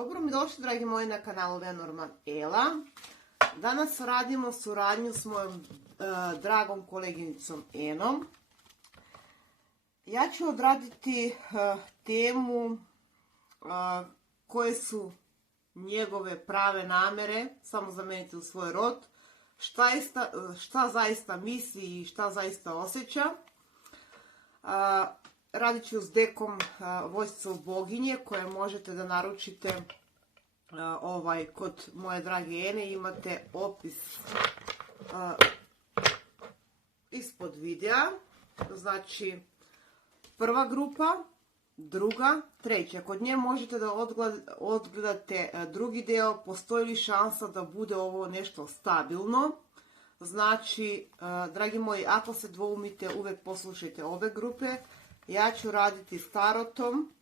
Dobro mi došli, dragi moji, na kanalu Lenormand Ela. Danas radimo suradnju s mojom dragom koleginicom Enom. Ja ću odraditi temu koje su njegove prave namere, samo zamenite u svoj rod, šta zaista misli i šta zaista osjeća. Radit ću s dekom Vojstvo boginje koje možete da naručite kod moje drage Ene. Imate opis ispod videa. Znači, prva grupa, druga, treća. Kod nje možete da odgledate drugi deo. Postoji li šansa da bude ovo nešto stabilno? Znači, dragi moji, ako se dvoumite, uvek poslušajte ove grupe. Ja ću raditi s tarotom,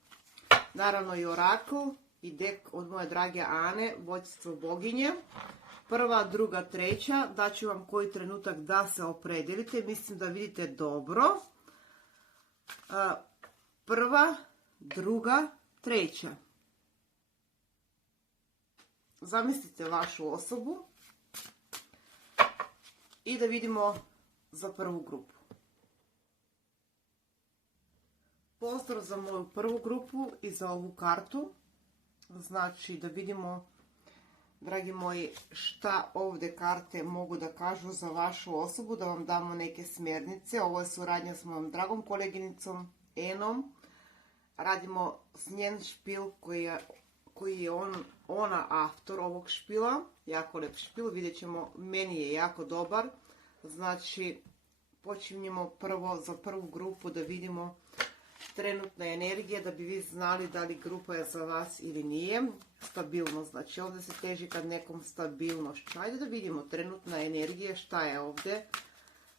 naravno i orakl i dek od moje drage Ane, Vojstvo boginje. Prva, druga, treća, daću vam koji trenutak da se opredelite, mislim da vidite dobro. Prva, druga, treća. Zamislite vašu osobu i da vidimo za prvu grupu. Pozdrav za moju prvu grupu i za ovu kartu. Znači, da vidimo, dragi moji, šta ovdje karte mogu da kažu za vašu osobu, da vam damo neke smjernice. Ovo je suradnja s mojom dragom koleginicom Enom. Radimo s njen špil koji je ona autor ovog špila. Jako lep špil, vidjet ćemo, meni je jako dobar. Znači, počinjemo prvo za prvu grupu da vidimo trenutna energija, da bi vi znali da li grupa je za vas ili nije. Stabilnost, znači ovdje se teži kad nekom stabilnošću. Ajde da vidimo trenutna energija, šta je ovdje.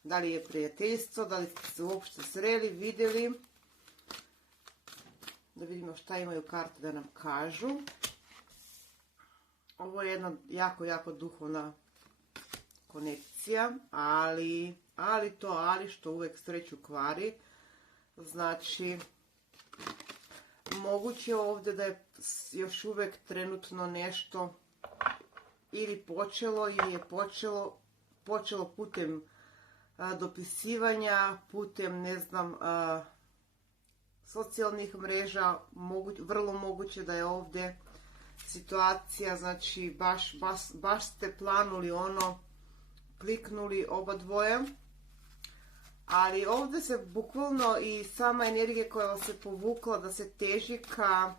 Da li je prijateljstvo, da li ste se uopšte sreli, vidjeli. Da vidimo šta imaju karte da nam kažu. Ovo je jedna jako duhovna konekcija, ali što uvek sreću kvari. Znači, moguće ovdje da je još uvijek trenutno nešto ili počelo počelo putem dopisivanja, putem, ne znam, socijalnih mreža. Vrlo moguće da je ovdje situacija, znači baš ste planuli kliknuli oba dvoje. Ali ovdje se bukvalno i sama energija koja vas je povukla da se teži ka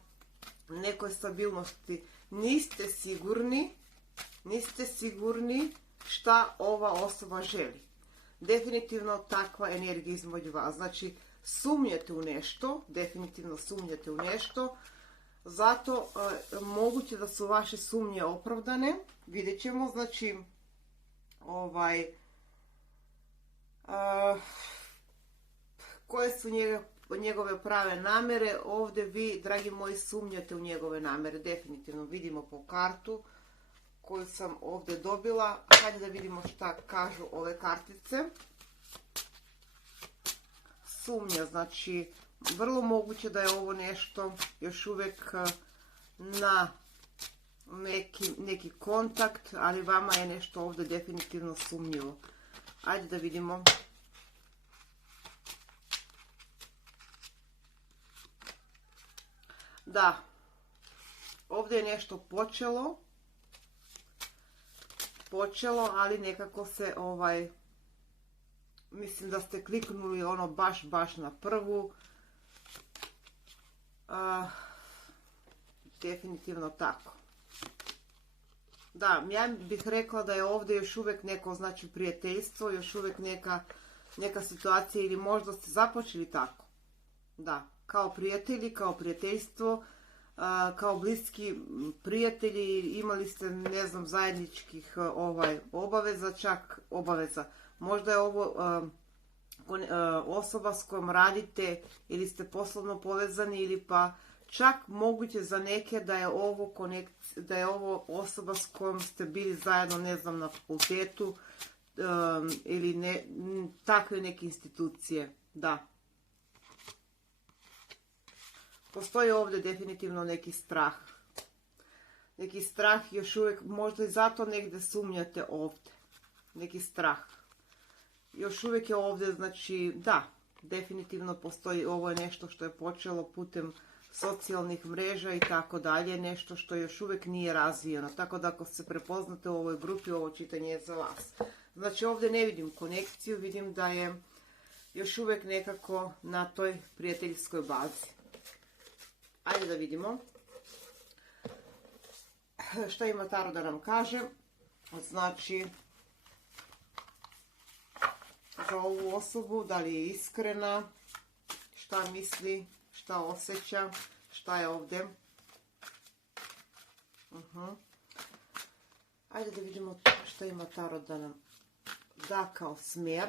nekoj stabilnosti. Niste sigurni šta ova osoba želi. Definitivno takva energija između vas. Znači, sumnjate u nešto, definitivno sumnjate u nešto. Zato moguće da su vaše sumnje opravdane. Vidjet ćemo, znači, koje su njegove prave namere. Ovdje vi, dragi moji, sumnjate u njegove namere. Definitivno vidimo po kartu koju sam ovdje dobila. Hajde da vidimo šta kažu ove kartice. Sumnja, znači vrlo moguće da je ovo nešto još uvijek na neki kontakt, ali vama je nešto ovdje definitivno sumnjivo. Ajde da vidimo. Da, ovdje je nešto počelo, ali nekako se mislim da ste kliknuli baš na prvu. Definitivno tako. Da, ja bih rekla da je ovdje još uvijek neko, znači, prijateljstvo, još uvijek neka situacija, ili možda ste započeli tako. Da, kao prijatelji, kao prijateljstvo, kao bliski prijatelji, imali ste, ne znam, zajedničkih obaveza, čak obaveza. Možda je ovo osoba s kojom radite ili ste poslovno povezani, ili pa čak moguće za neke da je ovo osoba s kojom ste bili zajedno, ne znam, na fakultetu ili takve neke institucije. Da. Postoji ovdje definitivno neki strah. neki strah još uvijek, možda i zato negdje sumnjate ovdje. Neki strah. Još uvijek je ovdje, znači, da, definitivno postoji, ovo je nešto što je počelo putem socijalnih mreža i tako dalje, nešto što još uvijek nije razvijeno. Tako da ako se prepoznate u ovoj grupi, ovo čitanje je za vas. Znači ovdje ne vidim konekciju, vidim da je još uvijek nekako na toj prijateljskoj bazi. Ajde da vidimo šta ima Tarot da nam kaže. Znači, za ovu osobu, da li je iskrena, šta misli, šta osjeća, šta je ovdje. Ajde da vidimo šta ima Tarot da nam da kao smjer.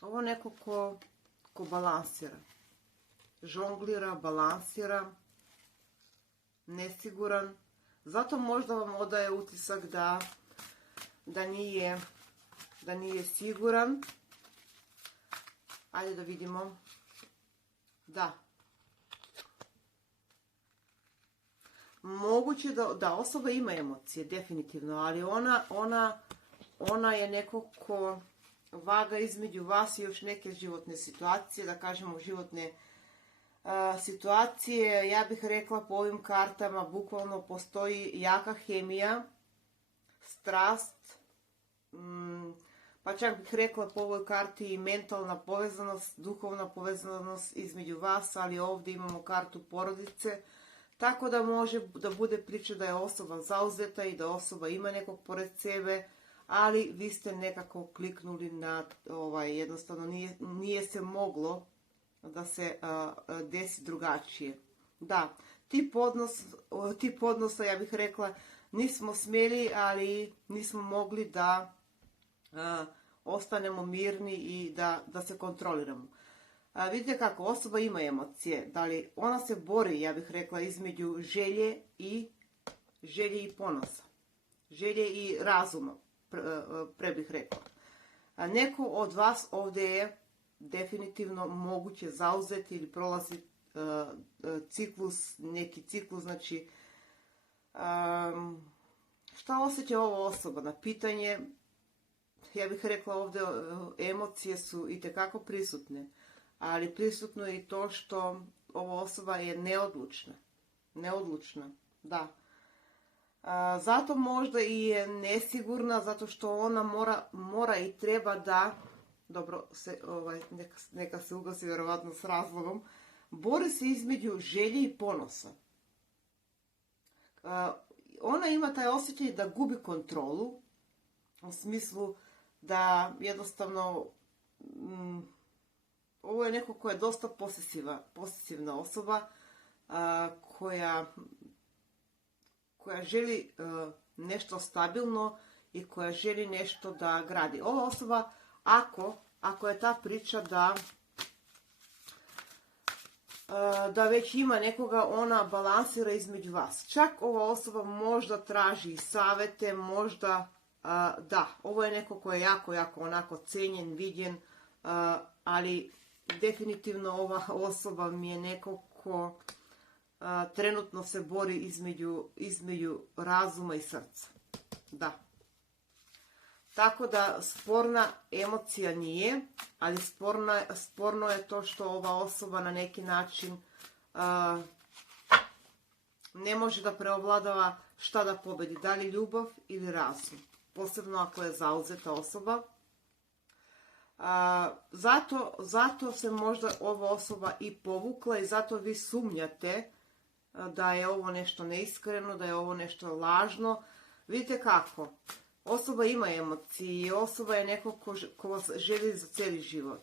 Ovo je neko ko balansira. Žonglira, balansira, nesiguran. Zato možda vam odaje utisak da nije siguran. Ajde da vidimo. Da. Moguće da osoba ima emocije, definitivno, ali ona je neko ko vaga između vas i još neke životne situacije, da kažemo životne situacije. Ja bih rekla po ovim kartama bukvalno postoji jaka hemija, strast, pa čak bih rekla po ovoj karti i mentalna povezanost, duhovna povezanost između vas, ali ovdje imamo kartu porodice, tako da može da bude priča da je osoba zauzeta i da osoba ima nekog pored sebe, ali vi ste nekako kliknuli na jednostavno nije se moglo da se desi drugačije. Da, tip odnosa, ja bih rekla, nismo smjeli, ali nismo mogli da ostanemo mirni i da se kontroliramo. Vidite kako, osoba ima emocije, da li ona se bori, ja bih rekla, između želje i ponosa. Želje i razuma, pre bih rekla. Neko od vas ovdje je definitivno moguće zauzeti ili prolazi neki ciklus, znači šta osjeća ova osoba na pitanje, ja bih rekla ovdje emocije su itekako prisutne, ali prisutno je i to što ova osoba je neodlučna, da. Zato možda i je nesigurna, zato što ona mora i treba da, dobro, neka se ugasi vjerovatno s razlogom, bori se između želje i ponosa. Ona ima taj osjećaj da gubi kontrolu, u smislu da jednostavno ovo je neko koja je dosta posesivna osoba, koja želi nešto stabilno i koja želi nešto da gradi. Ova osoba, ako je ta priča da već ima nekoga, ona balansira između vas. Čak ova osoba možda traži savjete, možda, da, ovo je neko ko je jako onako cenjen, vidjen, ali definitivno ova osoba mi je neko ko trenutno se bori između razuma i srca. Da. Tako da sporna emocija nije, ali sporno je to što ova osoba na neki način ne može da preovladava šta da pobedi, da li ljubav ili razum. Posebno ako je zauzeta osoba. Zato se možda ova osoba i povukla i zato vi sumnjate da je ovo nešto neiskreno, da je ovo nešto lažno. Vidite kako, osoba ima emocije i osoba je neko ko vas želi za cijeli život.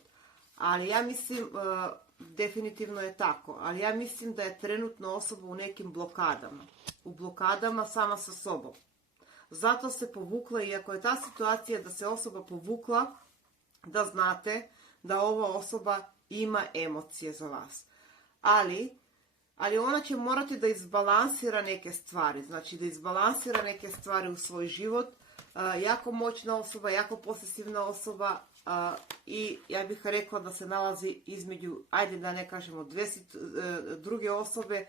Ali ja mislim, definitivno je tako, ali ja mislim da je trenutno osoba u nekim blokadama. U blokadama sama sa sobom. Zato se povukla, i ako je ta situacija da se osoba povukla, da znate da ova osoba ima emocije za vas. Ali ona će morati da izbalansira neke stvari, znači da izbalansira neke stvari u svoj život. Jako moćna osoba, jako posesivna osoba, I ja bih rekla da se nalazi između, ajde da ne kažemo druge osobe,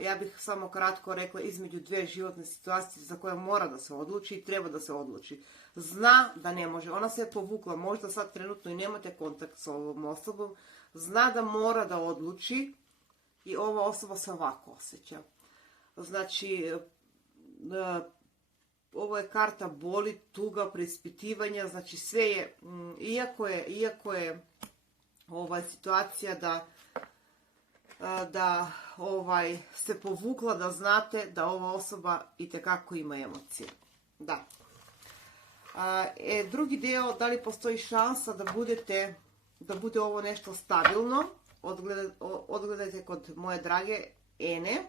ja bih samo kratko rekla između dvije životne situacije za koje mora da se odluči i treba da se odluči. Zna da ne može, ona se je povukla, možda sad trenutno i nemate kontakt s ovom osobom, zna da mora da odluči i ova osoba se ovako osjeća. Znači, ovo je karta boli, tuga, preispitivanja, znači sve je, iako je situacija da se povukla, da znate da ova osoba itekako ima emocije. Da. Drugi dio, da li postoji šansa da bude ovo nešto stabilno, odgledajte kod moje drage Ene.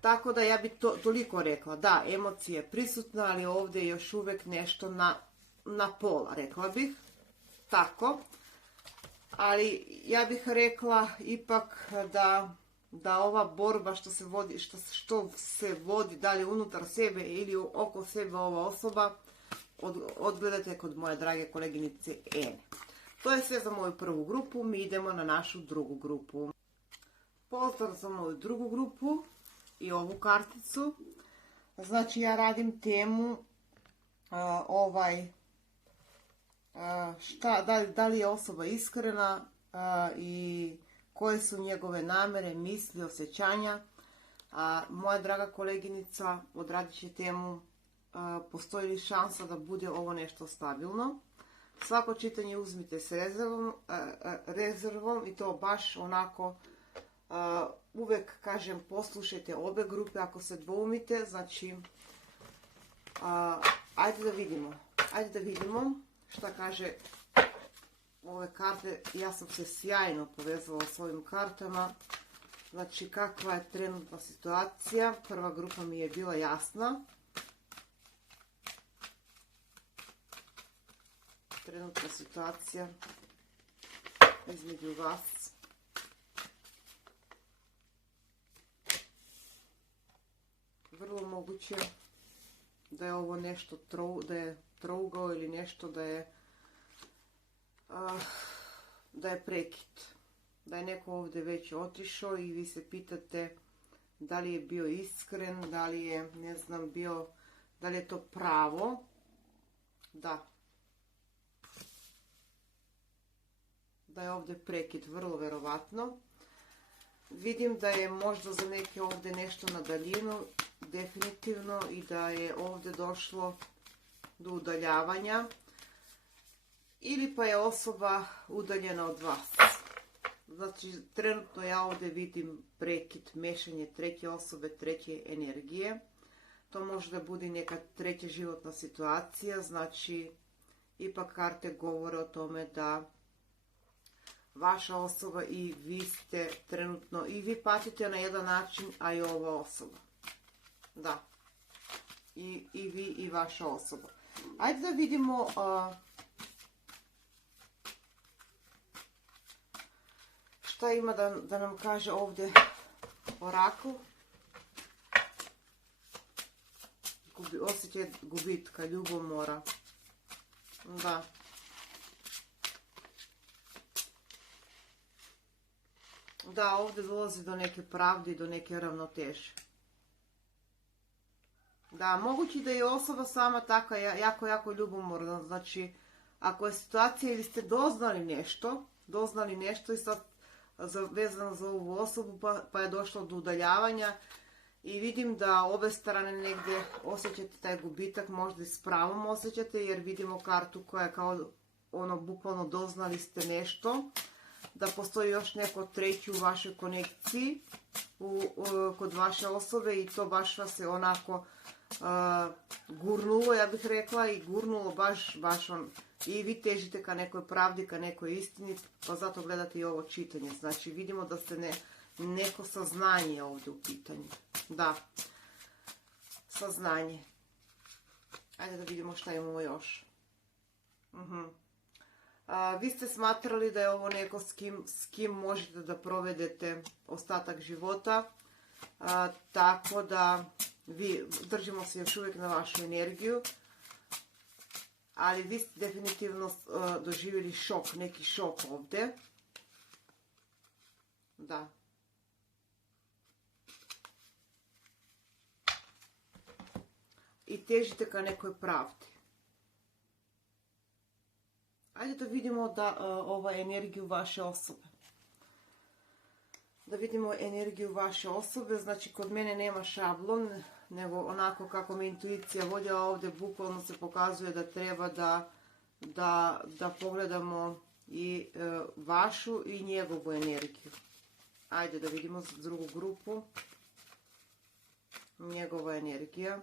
Tako da ja bi toliko rekla, da, emocija je prisutna, ali ovdje je još uvijek nešto na pola, rekla bih. Tako. Ali ja bih rekla ipak da ova borba što se vodi dalje unutar sebe ili oko sebe ova osoba, odgledajte kod moje drage koleginice Ene. To je sve za moju prvu grupu, mi idemo na našu drugu grupu. Pozdrav za moju drugu grupu i ovu karticu. Znači ja radim temu da li je osoba iskrena i koje su njegove namjere, misli, osjećanja. Moja draga koleginica odradit će temu postoji li šansa da bude ovo nešto stabilno. Svako čitanje uzmite s rezervom i to baš onako, uvijek kažem poslušajte obe grupe ako se dvoumite. Znači, ajde da vidimo šta kaže ove karte. Ja sam se sjajno povezala s ovim kartama. Znači, kakva je trenutna situacija. Prva grupa mi je bila jasna. Trenutna situacija između vas. Vrlo moguće da je ovo nešto trougao ili nešto da je prekid. Da je neko ovdje već otišao i vi se pitate da li je bio iskren, da li je, ne znam, da li je to pravo. Da je ovdje prekid, vrlo verovatno. Vidim da je možda za neke ovdje nešto na daljinu, definitivno, i da je ovdje došlo do udaljavanja. Ili pa je osoba udaljena od vas. Znači, trenutno ja ovdje vidim prekid, mešanje treće osobe, treće energije. To može da bude neka treća životna situacija. Znači, ipak karte govore o tome da vaša osoba i vi ste trenutno, i vi patite na jedan način, a i ova osoba. Da. I vi i vaša osoba. Ajde da vidimo šta ima da nam kaže ovdje orakl. Osjećaj gubitka, ljubomora. Da. Da, ovdje dolazi do neke pravde i do neke ravnoteže. Da, moguće da je osoba sama taka jako ljubomorna. Znači, ako je situacija ili ste doznali nešto i sad vezano za ovu osobu pa je došlo do udaljavanja i vidim da obe strane negdje osjećate taj gubitak, možda i s pravom osjećate, jer vidimo kartu koja je kao bukvalno doznali ste nešto, da postoji još neko treći u vašoj konekciji kod vaše osobe i to baš vas je onako gurnulo, ja bih rekla, i gurnulo baš i vi težite ka nekoj pravdi, ka nekoj istini, pa zato gledate i ovo čitanje. Znači vidimo da ste neko saznanje ovdje u pitanju. Da, saznanje. Ajde da vidimo šta imamo još. Vi ste smatrali da je ovo neko s kim možete da provedete ostatak života, tako da vi držimo se još uvijek na vašu energiju. ali vi ste definitivno doživjeli šok, neki šok ovdje. Da. I težite ka nekoj pravdi. Ajde da vidimo da energiju vaše osobe. Da vidimo energiju vaše osobe, znači kod mene nema šablon, nego onako kako me intuicija vodila ovdje, bukvalno se pokazuje da treba da pogledamo i vašu i njegovu energiju. Ajde da vidimo za drugu grupu. Njegova energija.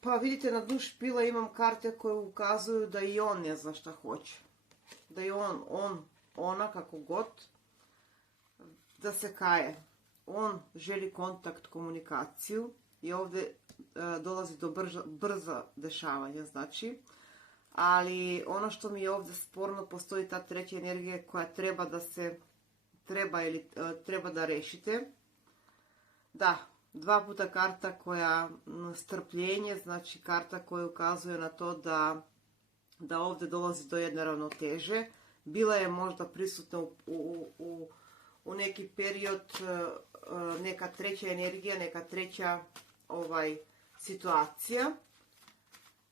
Pa vidite, na dnu špila imam karte koje ukazuju da i on ne zna šta hoće. Da je ona, kako god, da se kaje. On želi kontakt, komunikaciju i ovdje dolazi do brza dešavanja, znači. Ali ono što mi je ovdje sporno, postoji ta treća energija koja treba da rešite. Da, 2 puta karta koja strpljenje, znači karta koja ukazuje na to da ovdje dolazi do jedne ravnoteže. Bila je možda prisutna u neki period neka treća energija, neka treća situacija.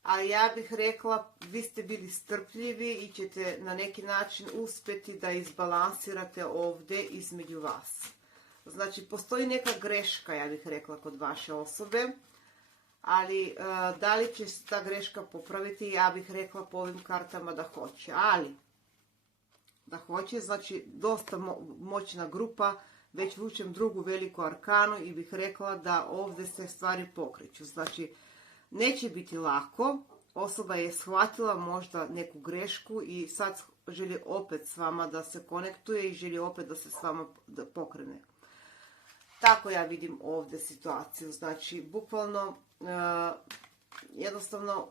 Ali ja bih rekla, vi ste bili strpljivi i ćete na neki način uspjeti da izbalansirate ovdje između vas. Znači, postoji neka greška, ja bih rekla, kod vaše osobe, ali da li će se ta greška popraviti, ja bih rekla po ovim kartama da hoće. Ali, da hoće, znači, dosta moćna grupa, već vučem drugu veliku arkanu i bih rekla da ovdje se stvari pokreću. Znači, neće biti lako, osoba je shvatila možda neku grešku i sad želi opet s vama da se konektuje i želi opet da se s vama pokrene. Tako ja vidim ovdje situaciju, znači bukvalno jednostavno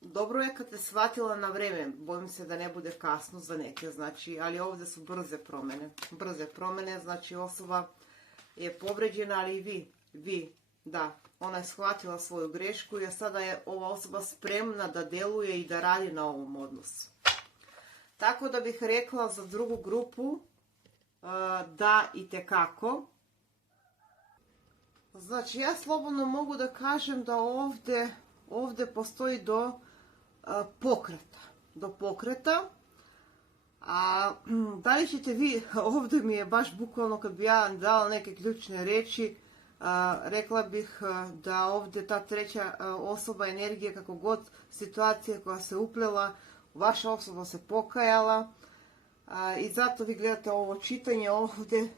dobro je kad te shvatila na vrijeme, bojim se da ne bude kasno za neke, znači, ali ovdje su brze promjene, znači osoba je povređena, ali i vi, da, ona je shvatila svoju grešku i sada je ova osoba spremna da deluje i da radi na ovom odnosu. Tako da bih rekla za drugu grupu da itekako. Znači, ja slobodno mogu da kažem da ovdje postoji do pokreta. A da li ćete vi, ovdje mi je baš bukvalno kad bi ja dala neke ključne riječi, rekla bih da ovdje ta treća osoba, energija, kako god situacija koja se uplela, vaša osoba se pokajala i zato vi gledate ovo čitanje ovdje,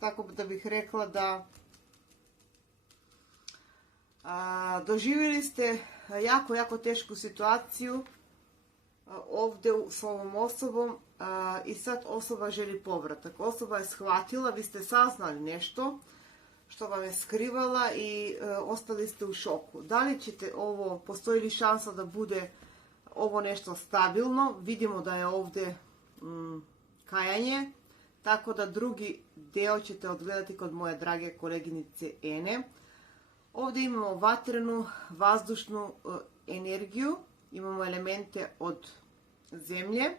tako da bih rekla da doživjeli ste jako tešku situaciju ovdje s ovom osobom i sad osoba želi povratak. Osoba je shvatila, vi ste saznali nešto što vam je skrivala i ostali ste u šoku. Da li ćete ovo, postoji li šansa da bude ovo nešto stabilno? Vidimo da je ovdje kajanje, tako da drugi dio ćete odgledati kod moje drage koleginice Ene. Ovdje imamo vatrenu, vazdušnu energiju, imamo elemente od zemlje,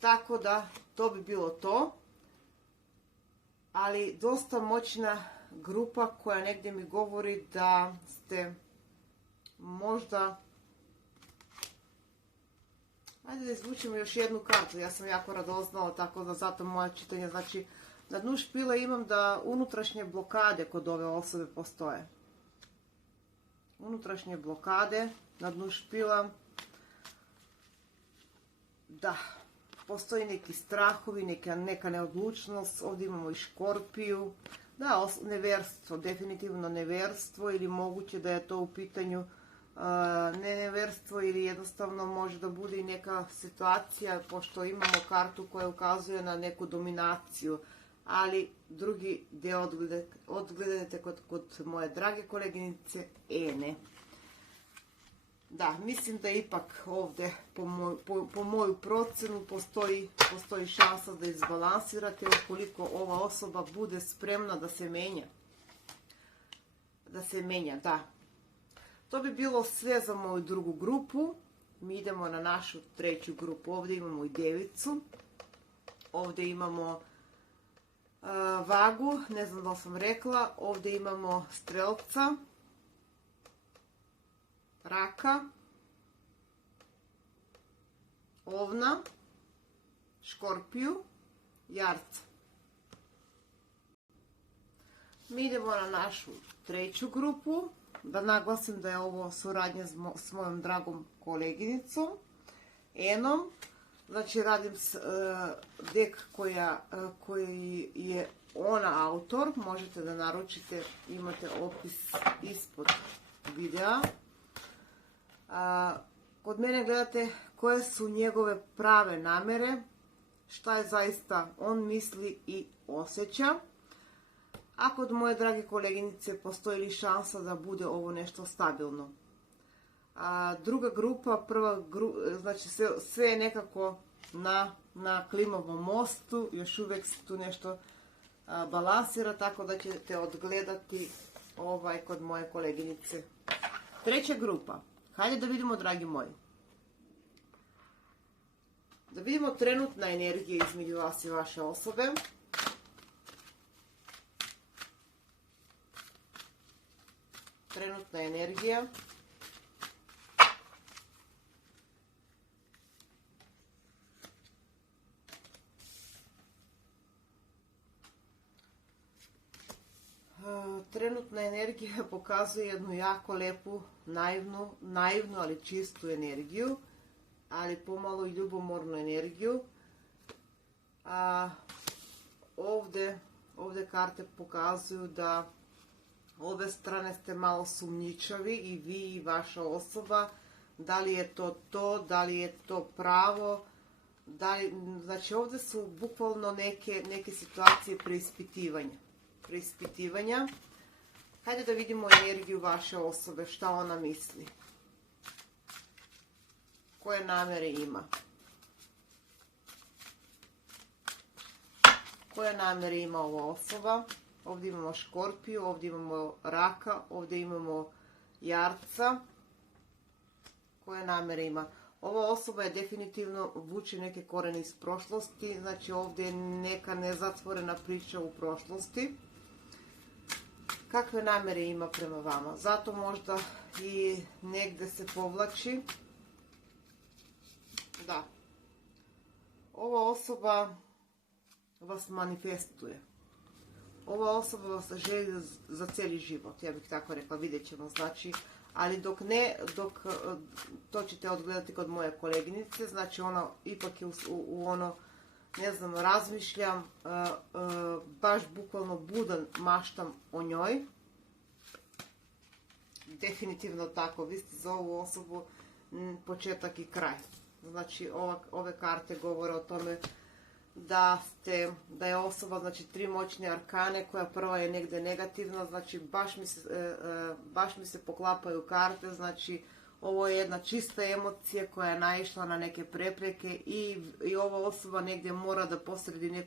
tako da to bi bilo to. Ali dosta moćna grupa koja negdje mi govori da ste možda... Ajde da izvučemo još jednu kartu, ja sam jako radoznala, tako da zato moje čitanje, znači na dnu špila imam da unutrašnje blokade kod ove osobe postoje. Unutrašnje blokade na dnu špila, da, postoji neki strahovi, neka neodlučnost, ovdje imamo i škorpiju, da, neverstvo, definitivno neverstvo ili moguće da je to u pitanju neverstvo ili jednostavno može da bude i neka situacija, pošto imamo kartu koja ukazuje na neku dominaciju, ali drugi dio odgledajte kod moje drage koleginice Ene. Da, mislim da ipak ovdje po moju procenu postoji šansa da izbalansirate ukoliko ova osoba bude spremna da se menja. Da. To bi bilo sve za moju drugu grupu. Mi idemo na našu treću grupu. Ovdje imamo i devicu. Ovdje imamo vagu, ne znam da li sam rekla. Ovdje imamo strelca, raka, ovna, škorpiju, jarca. Mi idemo na našu treću grupu. Da naglasim da je ovo suradnja s mojom dragom koleginicom Enom. Znači radim dek koji je ona autor. Možete da naručite, imate opis ispod videa. Kod mene gledate koje su njegove prave namere, šta je zaista on misli i osjeća. A kod moje drage koleginice postoji li šansa da bude ovo nešto stabilno. Druga grupa, znači sve je nekako na klimovom mostu, još uvijek se tu nešto balansira, tako da ćete odgledati kod moje koleginice. Treća grupa, hajde da vidimo, dragi moji. Da vidimo trenutna energija između vas i vaše osobe. Trenutna energija. Trenutna energija pokazuje jednu jako lepu, naivnu, ali čistu energiju, ali pomalo i ljubomornu energiju. Ovdje karte pokazuju da ove strane ste malo sumnjičavi, i vi i vaša osoba, da li je to, da li je to pravo, znači ovdje su bukvalno neke situacije preispitivanja. Hajde da vidimo energiju vaše osobe, šta ona misli, koje namjere ima. Koje namjere ima ova osoba? Ovdje imamo škorpiju, ovdje imamo raka, ovdje imamo jarca. Koje namjere ima? Ova osoba je definitivno vuče neke korene iz prošlosti, znači ovdje je neka nezatvorena priča u prošlosti. Kakve namjere ima prema vama? Zato možda i negdje se povlači. Da. Ova osoba vas manifestuje. Ova osoba vas želi za cijeli život, ja bih tako rekla, vidjet ćemo, znači, ali dok to ćete odgledati kod moje koleginice, znači ona ipak je u ono, ne znam, razmišljam, baš bukvalno budan, maštam o njoj. Definitivno tako, vi ste za ovu osobu početak i kraj. Znači ove karte govore o tome da je osoba, znači 3 moćne arkane, koja prva je negdje negativna, znači baš mi se poklapaju karte, znači ovo je jedna čista emocija koja je naišla na neke prepreke i ova osoba negdje mora da posredi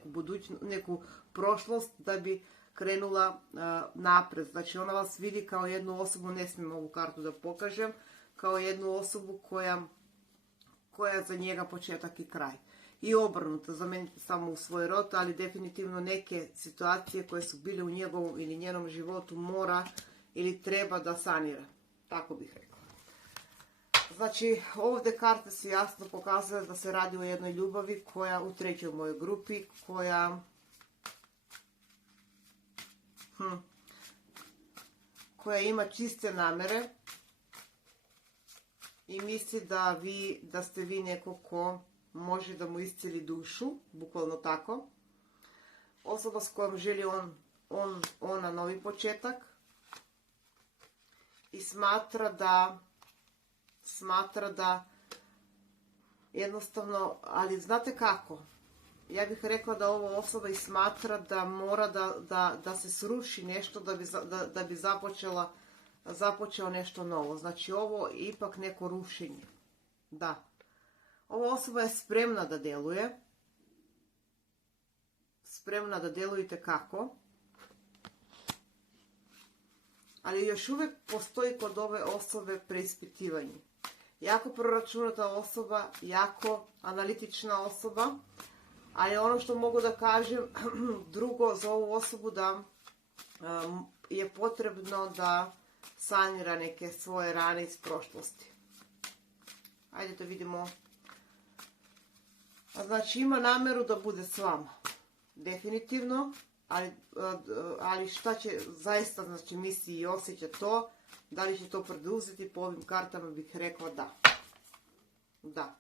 neku prošlost da bi krenula napred. Znači ona vas vidi kao jednu osobu, ne smijem ovu kartu da pokažem, kao jednu osobu koja je za njega početak i kraj. I obrnuto, zamenite samo u svoj rod, ali definitivno neke situacije koje su bile u njegovom ili njenom životu mora ili treba da sanira. Tako bih rekla. Znači, ovdje karte su jasno pokazuje da se radi o jednoj ljubavi koja u trećoj mojoj grupi, koja ima čiste namere i misli da ste vi neko ko može da mu iscijeli dušu, bukvalno tako. Osoba s kojom želi ona novi početak i smatra da jednostavno, ali znate kako? Ja bih rekla da ova osoba i smatra da mora da se sruši nešto da bi započeo nešto novo. Znači ovo je ipak neko rušenje. Da. Ova osoba je spremna da djeluje. Spremna da djelujete kako? ali još uvijek postoji kod ove osobe preispitivanje. Jako proračunata osoba, jako analitična osoba, ali ono što mogu da kažem drugo za ovu osobu da je potrebno da sanira neke svoje rane iz prošlosti. Ajde da vidimo. Znači ima namjeru da bude s vama. Definitivno. Ali šta će zaista znači misli i osjeća to. Da li će to preduzeti po ovim kartama bih rekla da. Da.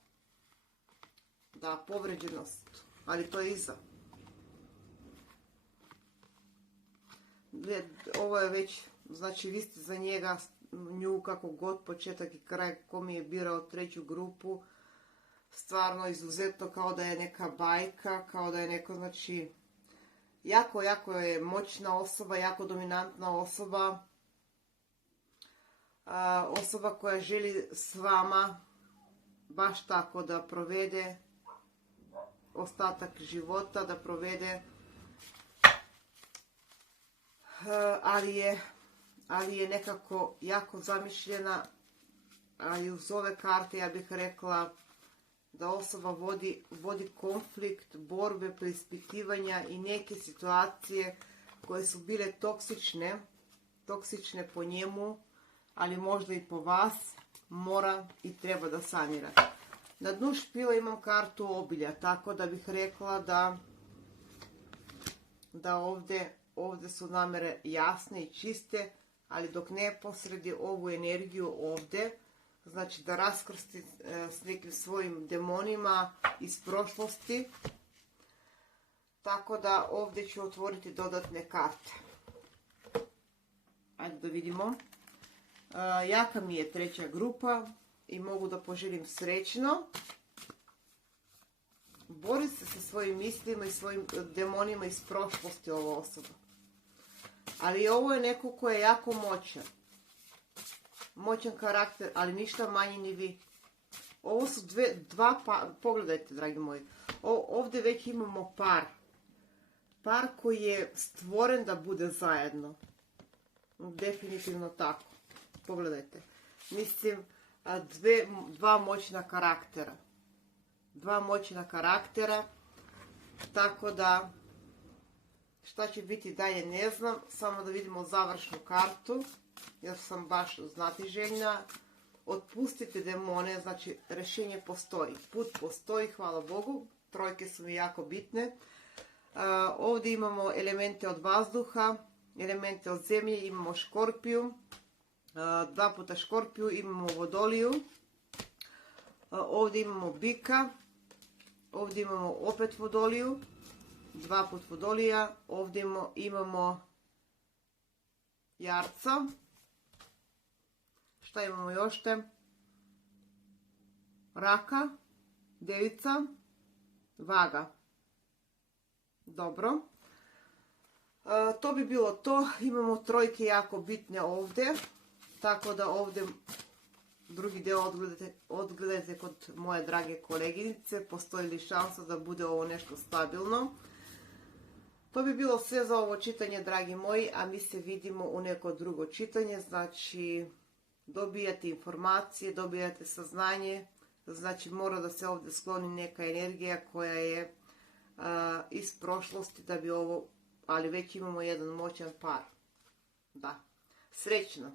Da, povređenost. Ali to je iza. Ovo je već, znači vi ste za njega, nju kako god početak i kraj, ko mi je birao treću grupu, stvarno izuzetno kao da je neka bajka, kao da je neko, znači, jako je moćna osoba, jako dominantna osoba, osoba koja želi s vama baš tako da provede ostatak života, da provede, ali je nekako jako zamišljena, ali uz ove karte ja bih rekla da osoba vodi konflikt, borbe, preispitivanja i neke situacije koje su bile toksične po njemu, ali možda i po vas, mora i treba da sanira. Na dnu špila imam kartu obilja, tako da bih rekla da ovdje su namere jasne i čiste, ali dok ne posredi ovu energiju ovdje, znači da raskrsti s nekim svojim demonima iz prošlosti. Tako da ovdje ću otvoriti dodatne karte. Ajde da vidimo. Jaka mi je treća grupa i mogu da poželim srećno. Bori se sa svojim mislima i svojim demonima iz prošlosti ova osoba. Ali ovo je neko ko je jako moćan. Moćan karakter, ali ništa manje ni vi. Ovo su dva pogledajte, dragi moji. Ovdje već imamo par. Par koji je stvoren da bude zajedno. Definitivno tako. Pogledajte. Mislim, dva moćna karaktera. Dva moćna karaktera. Tako da, šta će biti dalje ne znam. Samo da vidimo završnu kartu. Ja sam baš znatiželjna. Otpustite demone, znači rješenje postoji. Put postoji, hvala Bogu. Trojke su mi jako bitne. Ovdje imamo elemente od vazduha, elemente od zemlje, imamo škorpiju. Dva puta škorpiju, imamo vodoliju. Ovdje imamo bika. Ovdje imamo opet vodoliju. Dva put vodolija. Ovdje imamo jarca. Šta imamo još te? Raka, devica, vaga. Dobro. To bi bilo to. Imamo trojke jako bitne ovdje. Tako da ovdje drugi dio odgledajte kod moje drage koleginice. Postoji li šansa da bude ovo nešto stabilno? To bi bilo sve za ovo čitanje, dragi moji, a mi se vidimo u neko drugo čitanje. Znači, dobijate informacije, dobijate saznanje. Znači, mora da se ovdje skloni neka energija koja je iz prošlosti da bi ovo, ali već imamo jedan moćan par. Da. Srećno!